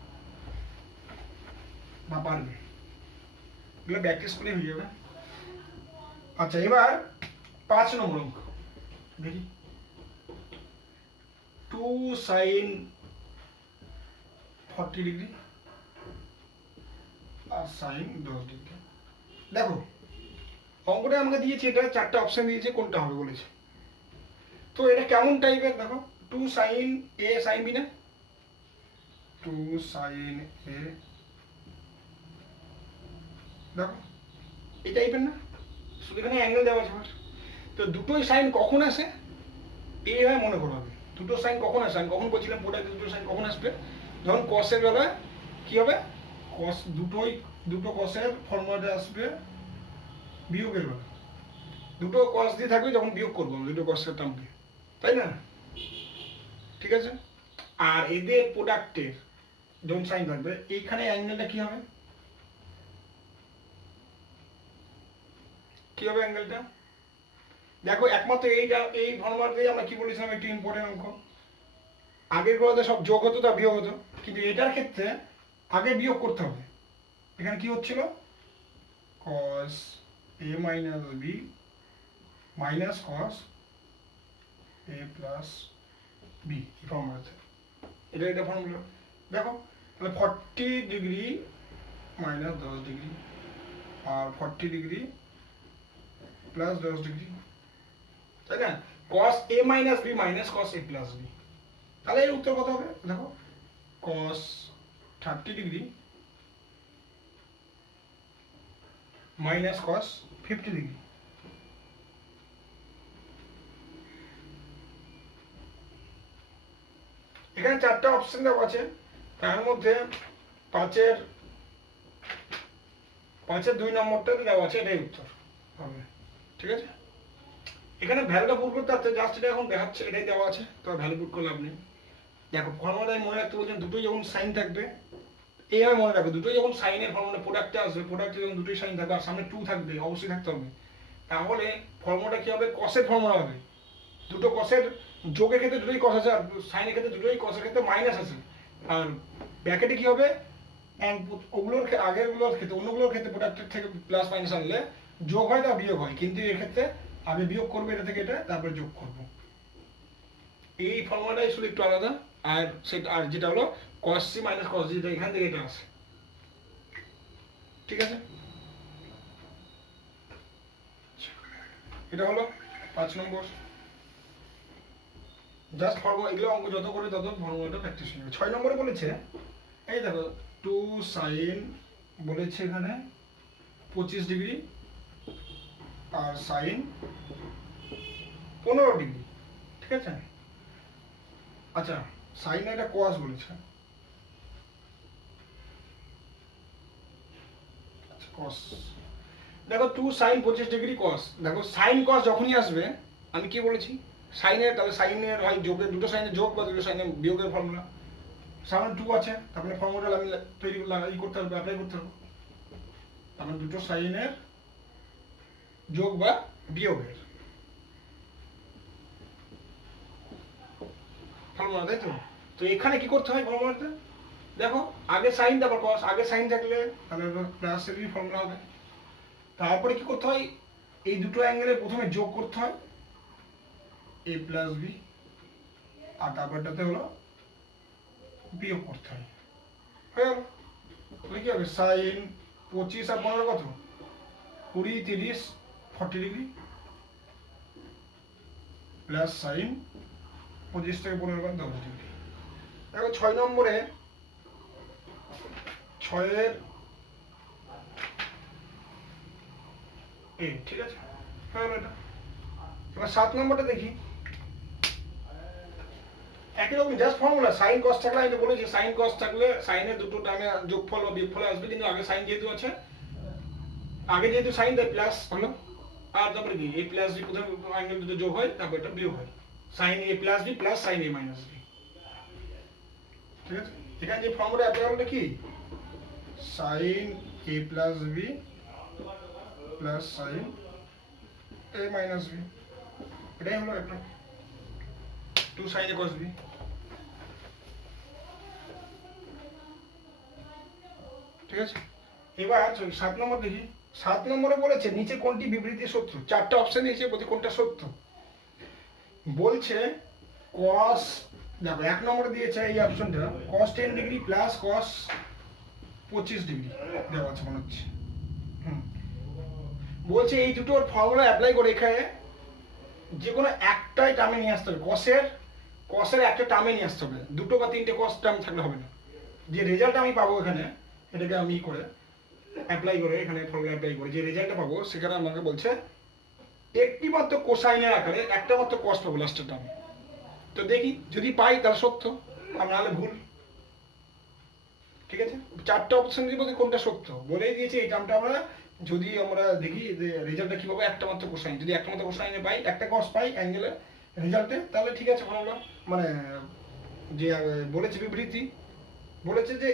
বা পারবে। এগুলো প্র্যাকটিস করে হয়ে যাবে। আচ্ছা, এবার 5 নম্বর অঙ্ক দেখি। 2 sin 40 ডিগ্রি আর sin 10 ডিগ্রি। দেখো অঙ্কটা আমাকে দিয়েছে, এটা 4টা অপশন দিয়েছে, কোনটা হবে বলেছে। তো এটা কেমন টাইপের? দেখো 2 sin a sin b না, 2 sin a, দেখো এই টাইপের না, শুধু এখানে অ্যাঙ্গেল দেওয়া আছে। তো দুটোই সাইন কখন আসে এইভাবে মনে করা হবে। দুটো সাইন কখন আসে? আমি কখন বলছিলাম প্রোডাক্ট দুটো সাইন কখন আসবে? যখন কসের বেলায় কি হবে? কস দুটো কসের ফর্মুলাটা আসবে বিয়োগের বেলা, দুটো কস দিয়ে থাকবে যখন বিয়োগ করবো দুটো কসের টার্মকে, তাই না? ঠিক আছে। আর এদের প্রোডাক্টের যখন সাইন থাকবে এইখানে অ্যাঙ্গেলটা কি হবে, কি হবে অ্যাঙ্গেলটা? দেখো একমাত্র এই ফর্মুলাতেই আমরা কি বলেছিলাম, একটি ইম্পর্টেন্ট অঙ্ক। আগের গুলোতে সব যোগ হতো তা বিয়োগ হতো, কিন্তু এটার ক্ষেত্রে আগে বিয়োগ করতে হবে। এখানে কি হচ্ছিল, cos a minus b minus cos a plus b, এই ফর্মুলা আছে, এটা ফর্মুলা। দেখো তাহলে 40 ডিগ্রি মাইনাস 10 ডিগ্রি আর 40 ডিগ্রি প্লাস 10 ডিগ্রি, তাই না? cos a minus b minus cos a plus b, তাহলে এর উত্তর কত হবে? দেখো cos 30 degree minus cos 50 degree. এখানে চারটা অপশন দেওয়া আছে, তার মধ্যে পাঁচের 2 নম্বরটাতে দেওয়া আছে, এটাই উত্তর হবে। ঠিক আছে, এখানে ভ্যালুটা পুট করতে হবে, জাস্ট এটা এখন দেখাচ্ছে এটাই দেওয়া আছে, তো ভ্যালু পুট করলে আপনি দেখো ফর্মুলায় মনে রাখতে বলছেন দুটোই যখন সাইন থাকবে, এইভাবে মনে রাখবে দুটোই যখন সাইনের ফর্মুলা প্রোডাক্টে আসবে, প্রোডাক্টে যখন দুটোই সাইন থাকবে আর সামনে 2 থাকবে, অবশ্যই থাকতে হবে, তাহলে ফর্মুলাটা কি হবে, কসের ফর্মুলা হবে। দুটো কসের যোগের ক্ষেত্রে দুটোই কস আছে, আর সাইনের ক্ষেত্রে দুটোই কসের ক্ষেত্রে মাইনাস আছে। আর ব্র্যাকেটে কি হবে, ওগুলোর আগেরগুলোর ক্ষেত্রে অন্যগুলোর ক্ষেত্রে প্রোডাক্টের থেকে প্লাস মাইনাস আনলে যোগ হয় তা বিয়োগ হয়, কিন্তু এর ক্ষেত্রে আগে বিয়োগ করবে এটা থেকে এটা, তারপরে যোগ করব। এই ফর্মুলাটাই শুধু একটু আলাদা, আর সেটা আর যেটা হলো cos c minus cos d, যেটা এখান থেকে এটা আসে। ঠিক আছে, এটা হলো 5 নম্বর। জাস্ট ফর্মুলা, এগুলো অঙ্ক যত করে তত ফর্মুলাটা প্র্যাকটিস হবে। 6 নম্বরে বলেছে, এই দেখো 2 sin বলেছে এখানে 25 ডিগ্রি আর sin 15 ডিগ্রি। ঠিক আছে, আচ্ছা sin এটা cos বলেছে, আচ্ছা cos, দেখো 2 sin 25 ডিগ্রি cos, দেখো sin cos যখনই আসবে আমি কি বলেছি, সাইনের, তাহলে সাইনের হয় যোগের, দুটো সাইনের যোগ বা দুটো সাইনের বিয়োগের ফর্মুলা, সামনে 2 আছে, তারপরে ফর্মুলাটা আমি তৈরি করতে হবে, অ্যাপ্লাই করতে হবে, তারপরে দুটো সাইনের যোগ বা বিয়োগের ফর্মুলা, তাই তো? তো এখানে কি করতে হয় ফর্মুলাতে, দেখো আগে সাইন তারপর cos, আগে সাইন থাকলে তাহলে প্লাসেরই ফর্মুলা হবে। তারপরে কি করতে হয়, এই দুটো অ্যাঙ্গেলের প্রথমে যোগ করতে হয় a প্লাস বি, আর তারপরটাতে হলো বিয়োগ করতে হয়, হয়ে গেল। তাহলে কি হবে, সাইন 25 আর 15 কত, 20 30 40 ডিগ্রি প্লাস সাইন 25 থেকে 15 10 ডিগ্রি। দেখো 6 নম্বরে 6 এর ঠিক আছে, হয়ে গেল এটা। এবার 7 নম্বরটা দেখি, একই রকম জাস্ট ফর্মুলা, সাইন কস থাকলে আমি বলেছি সাইন কস থাকলে সাইনের দুটো টার্মে যোগফল বা বিয়োগফল আসবে, কিন্তু আগে সাইন যেহেতু আছে, আগে যেহেতু সাইন তাই প্লাস হলো, আর তারপরে কি a প্লাস বি, প্রথমে অ্যাঙ্গেল দুটো যোগ হয় তারপর এটা বিয়োগ হয়, sine a plus B plus sine a minus B. ঠিক আছে, এখানে যে ফর্মুলা অ্যাপ্লাই হবে কি, sine a plus B plus sine a minus B, এটাই হলো একটা 2 sin a cos b। ঠিক আছে, এবার 7 নম্বর দেখি। 7 নম্বরে বলেছে নিচে কোনটি বিবৃতি সত্য, চারটা অপশন দিয়েছে, বলতে কোনটা সত্য। বলছে cos, দেখো 1 নম্বরে দিয়েছে এই অপশনটা cos 10 degree plus cos 25 degree দেওয়া আছে মনে হচ্ছে। বলছে এই দুটোর ফর্মুলা অ্যাপ্লাই করে এখানে যে কোনো একটাই টার্মে নিয়ে আসতে হবে, কসের একটা টার্মে নিয়ে আসতে হবে, দুটো বা তিনটে কস টার্ম থাকলে হবে না। যে রেজাল্ট আমি পাবো এখানে, এটাকে আমি করে অ্যাপ্লাই করে, এখানে ফর্মুলা অ্যাপ্লাই করে যে রেজাল্টটা পাবো সেখানে আমাকে বলছে একটি মাত্র কোসাইনের আকারে একটা মাত্র কস পাবো লাস্টের টার্মে। তো দেখি যদি পাই তাহলে সত্য, আর নাহলে ভুল। ঠিক আছে, চারটা অপশন দিয়ে বলতে কোনটা সত্য বলেই দিয়েছে। এই টার্মটা আমরা যদি আমরা দেখি যে রেজাল্টটা কী পাবো, একটা মাত্র কোসাইন, যদি একটা মাত্র কোসাইনে পাই, একটা কস পাই অ্যাঙ্গেলের রেজাল্টে, তাহলে ঠিক আছে ভালো হলো। মানে যে বলেছে বিবৃতি বলেছে যে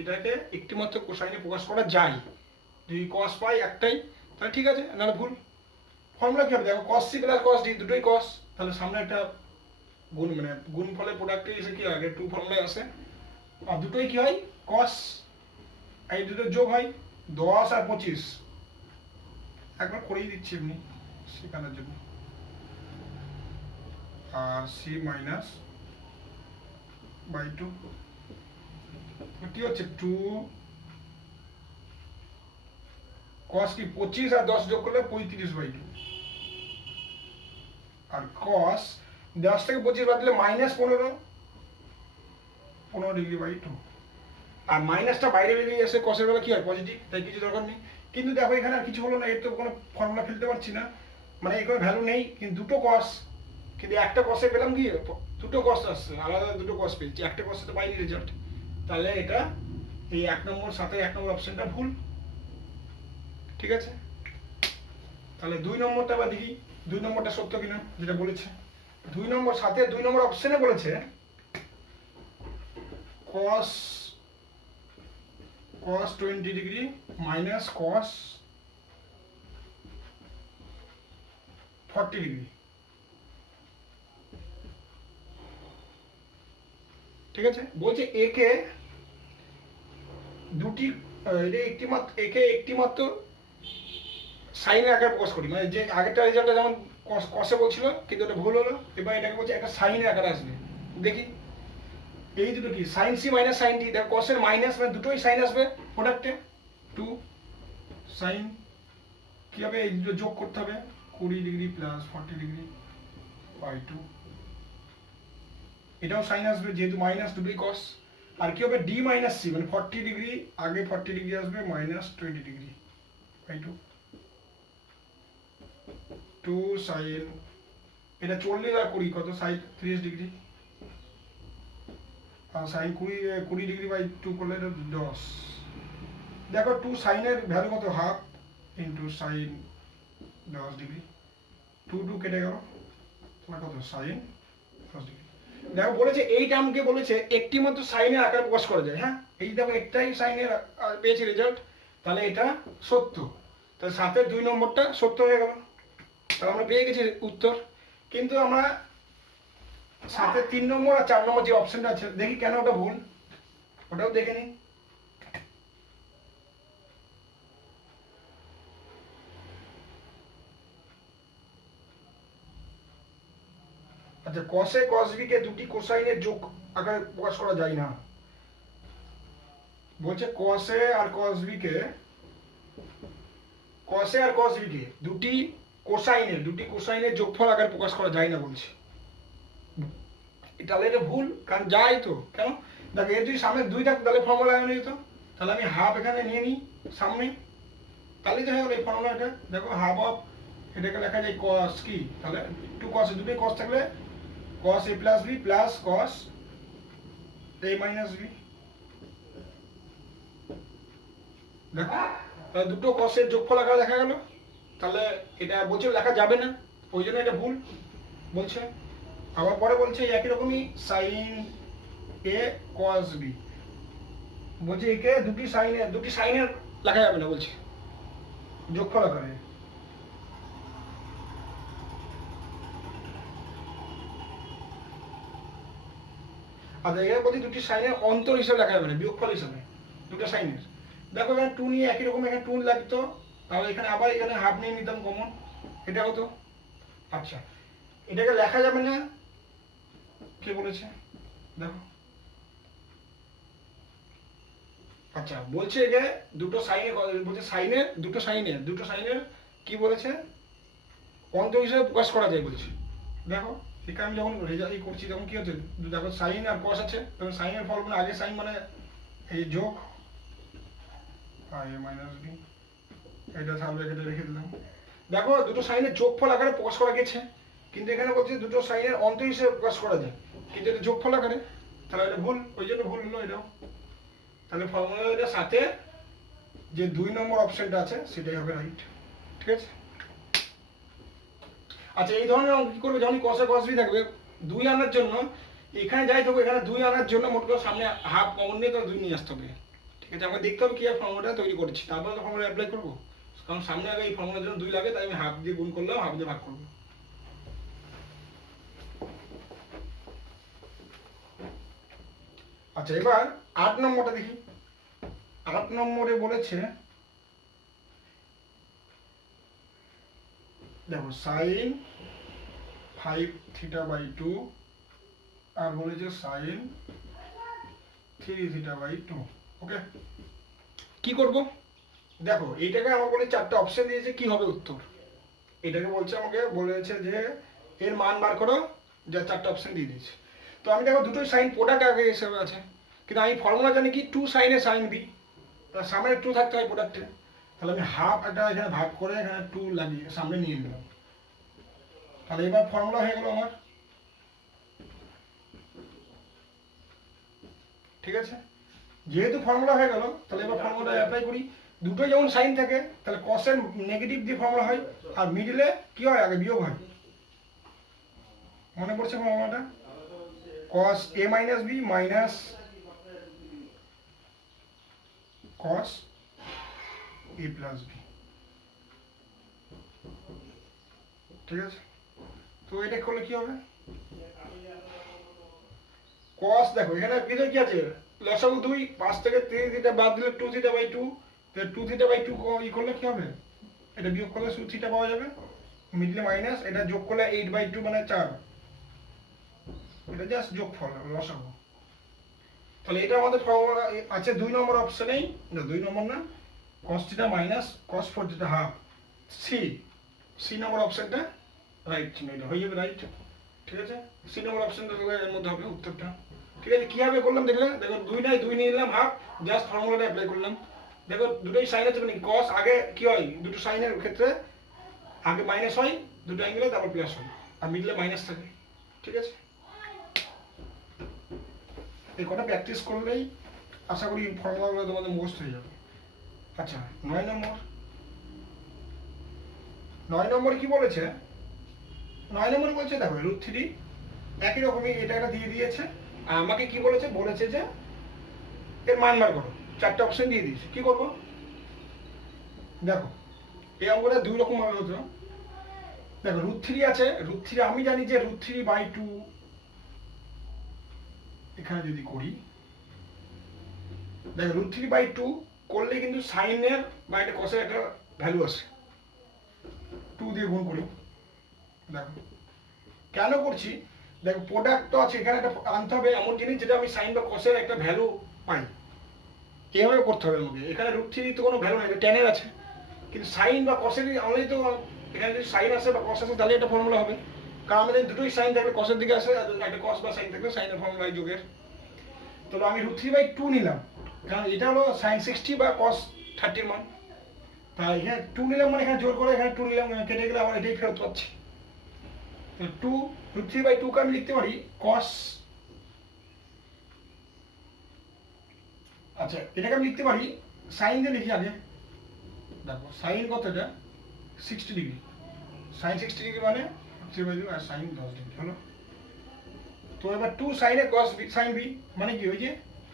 এটাকে একটি মাত্র কোসাইনে প্রকাশ করা যায়, যদি কস পাই একটাই তাহলে ঠিক আছে, নাহলে ভুল। ফর্মুলা কী হবে দেখো, cos C plus cos D, দুটোই কস, তাহলে সামনে একটা গুণফলের প্রোডাক্টে এসে কি আগে টু ফর্মুলায় আসে, আর দুটোই কি হয় কস, এই দুটো যোগ হয় 10 আর 25, একবার করেই দিচ্ছি এমনি শেখানোর জন্য। আর সি মাইনাস বাই 2 কি হচ্ছে 2 কস কি 25 আর 10 যোগ করলে 35/2, আর কস 10 থেকে 25 বাদ দিলে -15/2, আর মাইনাসটা বাইরে বেরিয়ে এসে কসের বেলা কি হয় পজিটিভ, তাই কিছু দরকার নেই। কিন্তু দেখো এখানে আর কিছু হলো না, এর তো কোনো ফর্মুলা ফেলতে পারছি না, মানে এই কোনো ভ্যালু নেই, কিন্তু দুটো কস, কিন্তু একটা কসে পেলাম কি দুটো কস আসছে, আলাদা দুটো কস পেয়েছি, একটা কসে তো পাইনি রেজাল্ট, তাহলে এটা এই 1 নম্বর 1 নম্বর অপশনটা ভুল। ঠিক আছে, তাহলে 2 নম্বরটা আবার দেখি 2 নম্বরটা সত্য কিনা, যেটা বলেছে 2 নম্বর 2 নম্বর অপশনে বলেছে cos 20 degree minus cos 40 degree. ঠিক আছে, বলছে একে দুটি একটি মাত্র সাইনের আকারে প্রকাশ করি, মানে যে আগেরটা রেজাল্টটা যেমন কসে বলছিল কিন্তু ওটা ভুল হলো, এবার এটাকে বলছে একটা সাইনের আকারে আসবে। দেখি এই দুটো কি sine C minus sine D, দেখো কসের মাইনাস মানে দুটোই সাইন আসবে প্রোডাক্টে, 2 সাইন কি হবে, এই দুটো যোগ করতে হবে 20 ডিগ্রি প্লাস 40 ডিগ্রি বাই 2, এটাও সাইন আসবে যেহেতু মাইনাস দুটোই কস, আর কি হবে ডি মাইনাস সি মানে 40 ডিগ্রি আগে 40 ডিগ্রি আসবে মাইনাস 20 ডিগ্রি বাই 2, 2 সাইন এটা 40 আর 20 কত সাইন 30 ডিগ্রি, আর সাইন 20 ডিগ্রি বাই 2 করলে এটা 10। দেখো 2 সাইনের ভ্যালু কত হাফ ইন্টু সাইন 10 ডিগ্রি, 2 কেটে গেল তোমার কত সাইন 10 ডিগ্রি। দেখো বলেছে এই টার্মকে বলেছে একটি মাত্র সাইনের আকারে প্রকাশ করা যায়। হ্যাঁ এই দেখো একটাই সাইনের পেয়েছি রেজাল্ট, তাহলে এটা সত্য, তাহলে 7-এর 2 নম্বরটা সত্য হয়ে গেল, তাহলে আমরা পেয়ে গেছি উত্তর। কিন্তু আমরা 7-এর 3 নম্বর আর 4 নম্বর যে অপশনটা আছে দেখি কেন ওটা ভুল, ওটাও দেখে নিই। আচ্ছা কসে কস বি কে দুটি কোসাইনের যোগ আকারে প্রকাশ করা যায় না, বলছে কসে আর কস বি কে দুটি কোসাইনের যোগফল আকারে প্রকাশ করা যায় না বলছে, তাহলে এটা ভুল, কারণ যাই তো কেন দেখো এর যদি সামনে 2 থাকতো তাহলে ফর্মুলা এনে যেত, তাহলে আমি হাফ এখানে নিয়ে নিই সামনে, তাহলেই তো হয়ে গেল এই ফর্মুলাটা। দেখো হাফ অফ এটাকে লেখা যায় কস কি, তাহলে 2 কস, দুটোই কস থাকলে cos a plus b plus cos a minus b, দেখো তাহলে দুটো কসের যোগফল আকারে দেখা গেল, তাহলে এটা বলছে লেখা যাবে না, ওই জন্য এটা ভুল বলছে। আবার পরে বলছে একই রকমই সাইন এ cos b, বলছে একে দুটি সাইনের লেখা যাবে না বলছে যোগফল আকারে। আচ্ছা এখানে বলছি দুটি সাইনের অন্তর হিসেবে লেখা যাবে না, বিয়োগফল হিসেবে দুটো সাইনের। দেখো এখানে 2 নিয়ে একই রকম এখানে 2 লাগতো, তাহলে এখানে আবার এখানে হাফ নিয়ে নিতাম কমন, এটা হতো। আচ্ছা এটাকে লেখা যাবে না কে বলেছে দেখো, আচ্ছা বলছে যে দুটো সাইনে বলছে দুটো সাইনের কি বলেছে অন্তর হিসেবে প্রকাশ করা যায় বলছে। দেখো এখানে আমি যখন রেজাল্ট করছি তখন কি হচ্ছে, দেখো সাইন আর কস আছে, তখন সাইনের ফল মানে আগে সাইন মানে এই যোগ আর এ মাইনাস বি, এটা সামনে কেটে রেখে দিলাম। দেখো দুটো সাইনের যোগফল আকারে প্রকাশ করা গেছে, কিন্তু এখানে বলছে দুটো সাইনের অন্তর হিসেবে প্রকাশ করা যায়, কিন্তু এটা যোগফল আকারে, তাহলে এটা ভুল, ওই জন্য ভুল হলো এটাও। তাহলে ফর্মুলাটার সাথে যে 2 নম্বর অপশনটা আছে সেটাই হবে রাইট। ঠিক আছে। আচ্ছা, এই ধরনের অঙ্ক কি করবে, যখন কষে কষবি থাকবে 2 আনার জন্য এখানে যাই থাকবে, এখানে 2 আনার জন্য মোট করে সামনে হাফ কমন নিয়ে তো 2 নিয়ে আসতে হবে। ঠিক আছে, আমাকে দেখতে হবে কি আর ফর্মুলাটা তৈরি করছি, তারপরে তো ফর্মুলা অ্যাপ্লাই করবো। কারণ সামনে আগে এই ফর্মুলার জন্য 2 লাগে, তাই আমি হাফ দিয়ে গুণ করলাম, হাফ দিয়ে ভাগ করবো। আচ্ছা, এবার 8 নম্বরটা দেখি। 8 নম্বরে বলেছে, দেখো সাইন 5 থিটা বাই 2 আর বলেছে সাইন 3 থিটা বাই 2। ওকে, কি করব? দেখো এইটাকে আমার বলে 4টা অপশন দিয়েছে, কি হবে উত্তর। এটাকে বলছে, আমাকে বলেছে যে এর মান বার করো, যা 4টা অপশন দিয়ে দিয়েছে। তো আমি দেখো দুটোই সাইন প্রোডাক্ট আগে হিসেবে আছে, কিন্তু আমি ফর্মুলা জানি কি 2 সাইনে সাইন বি, তার সামনে 2 থাকতে হয় প্রোডাক্টে। তাহলে আমি হাফ একটা এখানে ভাগ করে এখানে 2 লাগিয়ে সামনে নিয়ে নিলাম। তাহলে এবার ফর্মুলা হয়ে গেল আমার। ঠিক আছে, যেহেতু ফর্মুলা হয়ে গেল, তাহলে এবার ফর্মুলাটা অ্যাপ্লাই করি। দুটোই যেমন সাইন থাকে, তাহলে কসের নেগেটিভ দিয়ে ফর্মুলা হয়, আর মিডলে কি হয়, আগে বিয়োগ হয়। মনে পড়ছে ফর্মুলাটা? cos a minus b minus cos a plus b। ঠিক আছে, তো এটা করলে কি হবে? cos, দেখো এখানে ভিতরে কি আছে, লসাগু 2, 5 থেকে 3 থিটা বাদ দিলে 2 থিটা বাই 2, তাহলে 2 থিটা বাই 2 ই করলে কি হবে, এটা বিয়োগ করলে 2 থিটা পাওয়া যাবে, মিডলে মাইনাস, এটা যোগ করলে 8 বাই 2 মানে 4, এটা জাস্ট যোগফল লসাগু। তাহলে এটা আমাদের ফর্মুলা আছে 2 নম্বর অপশনেই, না 2 নম্বর না, cos theta minus cos 4 theta half, C নম্বর অপশনটা রাইট ছিল, এটা হয়ে যাবে রাইট। ঠিক আছে, সি নম্বর অপশনটা এর মধ্যে হবে উত্তরটা। ঠিক আছে, কিভাবে করলাম দেখলে, দেখো 2 নাই 2 নিয়ে নিলাম হাফ, জাস্ট ফর্মুলাটা অ্যাপ্লাই করলাম। দেখো দুটোই সাইন আছে, মানে cos আগে কি হয়, দুটো সাইনের ক্ষেত্রে আগে মাইনাস হয়, দুটো অ্যাঙ্গেলে তারপর প্লাস হয়, আর মিডলে মাইনাস থাকে। ঠিক আছে, এই কটা প্র্যাকটিস করলেই আশা করি ফর্মুলাগুলো তোমাদের মুখস্থ হয়ে যাবে। আচ্ছা, 9 নম্বর। 9 নম্বর কি বলেছে? 9 নম্বর বলছে, দেখো √3 একই রকমই এটা একটা দিয়ে দিয়েছে, আর আমাকে কি বলেছে, বলেছে যে এর মান বার করো, 4টা অপশন দিয়ে দিয়েছে। কি করব? দেখো এই অঙ্কটা 2 রকম ভাবে হতো। দেখো √3 আছে, √3 আমি জানি যে √3/2 এখানে যদি করি, দেখো √3/2 করলে কিন্তু সাইনের বা একটা কসের একটা ভ্যালু আসে, 2 দিয়ে গুণ করি। দেখো কেন করছি, দেখো প্রোডাক্ট তো আছে, এখানে একটা আনতে হবে এমন জিনিস যেটা আমি সাইন বা কসের একটা ভ্যালু পাই, এইভাবে করতে হবে আমাকে। এখানে √3 তো কোনো ভ্যালু নেই, টেনের আছে, কিন্তু সাইন বা কসের অনলি তো এখানে যদি সাইন আসে বা কস আসে তাহলে এটা ফর্মুলা হবে। কারণ আমাদের দুটোই সাইন থাকলে কসের দিকে আসে, আর একটা কস বা সাইন থাকলে সাইনের ফর্মুলা যোগের। তাহলে আমি √3/2 নিলাম, কারণ এটা হলো সাইন 60 বা কস 30 মান। তাই এখানে 2 নিলাম, মানে এখানে জোর করে এখানে 2 নিলাম, কেটে গেলে আবার এটাই ফেরত পাচ্ছি। তো √3/2 কে আমি লিখতে পারি কস, আচ্ছা এটাকে আমি লিখতে পারি সাইন দিয়ে লিখি আগে। দেখো সাইন কত, এটা 60 ডিগ্রি, সাইন 60 ডিগ্রি মানে 3/2 আর সাইন 10 ডিগ্রি হলো। তো এবার 2 সাইনে কস সাইন বি, মানে কি, ওই যে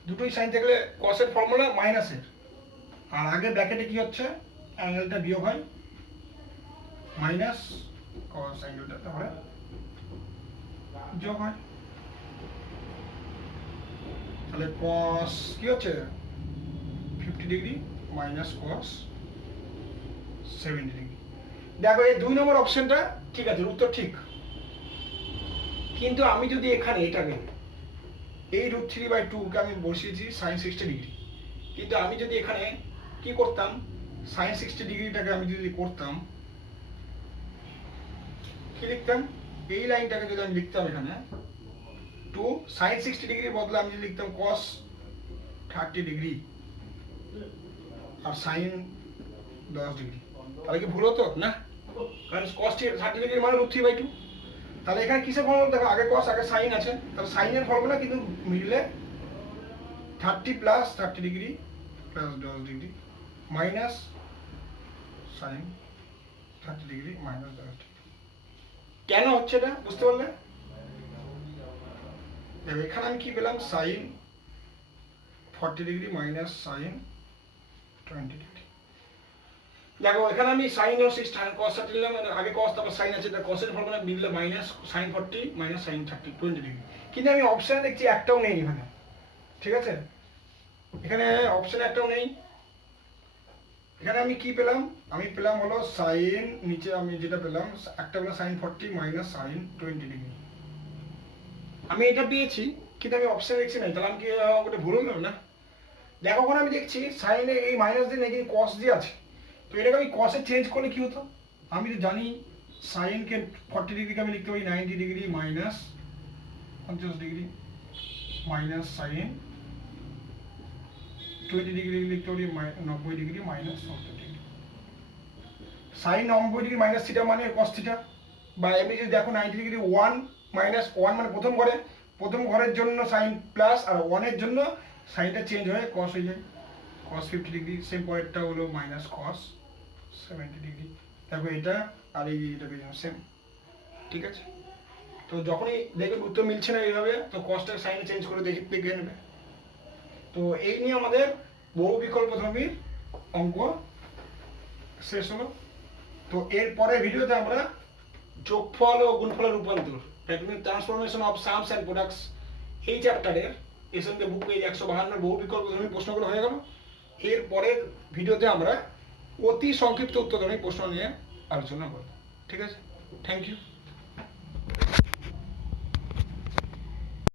দুটোই সাইন থাকলে কসের ফর্মুলা মাইনাসের, আর আগে ব্র্যাকেটে কি হচ্ছে, অ্যাঙ্গেলটা বিয়োগ হয়, মাইনাস কস অ্যাঙ্গেলটা তাহলে যোগ হয়। তাহলে কস কি হচ্ছে 50 ডিগ্রি মাইনাস কস 70 ডিগ্রি। দেখো এই 2 নম্বর অপশনটা ঠিক আছে, উত্তর ঠিক। কিন্তু আমি যদি এখানে এটাকে এই √3/2 কে আমি বসিয়েছি সাইন 60 ডিগ্রি, কিন্তু আমি যদি এখানে কি করতাম, সাইন 60 ডিগ্রিটাকে আমি যদি করতাম, কি লিখতাম, এই লাইনটাকে যদি আমি লিখতাম এখানে 2 সাইন 60 ডিগ্রির বদলে আমি যদি লিখতাম কস 30 ডিগ্রি আর সাইন 10 ডিগ্রি, তাহলে কি ভুল হতো না? কারণ কস 30 ডিগ্রি মানে √3/2। তাহলে এখানে কিসের ফর্মুলা, দেখো আগে কস আগে সাইন আছে, তাহলে সাইনের ফর্মুলা কিন্তু মিডলে 30 plus 30 degree plus 10 degree minus sign 30 degree minus 10 degree. কেন হচ্ছে এটা বুঝতে পারলে? দেখো এখানে আমি কি পেলাম, sine 40 degree minus sine 20 degree. দেখো এখানে আমি সাইন ও cos 30 নিলাম, আগে cos তারপর সাইন আছে, এটা cos এর ফর্মুলা মিললে minus sine 40 minus sine 30 20 degree. কিন্তু আমি অপশনে দেখছি একটাও নেই এখানে, ঠিক আছে? এখানে অপশন একটাও নেই। এখানে আমি কি পেলাম, আমি পেলাম হলো সাইন, নিচে আমি যেটা পেলাম একটা পেলাম সাইন 40 মাইনাস সাইন 20 ডিগ্রি। আমি এটা পেয়েছি কিন্তু আমি অপশন দেখছি না, তাহলে আমি কি ওটা ভুল হলো না? দেখো ওখানে আমি দেখছি সাইনে এই মাইনাস দিয়ে নেই, কিন্তু কস দিয়ে আছে। তো এটাকে আমি কসে চেঞ্জ করলে কি হতো? আমি তো জানি সাইনকে 40 ডিগ্রিকে আমি লিখতে পারি 90 degree minus 50 degree minus sine 20 degree লিখতে পারি 90 degree minus 70 degree. Sine 90 degree minus theta মানে কস থিটা, বা এমনি যদি দেখো 90 ডিগ্রি 1 মাইনাস 1 মানে প্রথম ঘরের জন্য সাইন প্লাস, আর 1 এর জন্য সাইনটা চেঞ্জ হয়ে কস হয়ে যায়, কস 50 ডিগ্রি। সেম পরেরটা হলো মাইনাস কস 70 ডিগ্রি। দেখো এটা আর এইটা পেয়ে সেম, ঠিক আছে? তো যখনই দেখবেন উত্তর মিলছে না এইভাবে, তো কসটার সাইনে চেঞ্জ করে দেখে নেবে। তো এই নিয়ে আমাদের বহু বিকল্প ধর্মীর অঙ্ক শেষ হলো। তো এর পরের ভিডিওতে আমরা যোগফল ও গুণফলের রূপান্তর, transformation of sums and products, এই চ্যাপ্টারের এসএনকে বুক পেজ 152 বহু বিকল্প ধর্মী প্রশ্নগুলো হয়ে গেল। এর পরের ভিডিওতে আমরা অতি সংক্ষিপ্ত উত্তরধর্মী প্রশ্ন নিয়ে আলোচনা করব, ঠিক আছে? Thank you.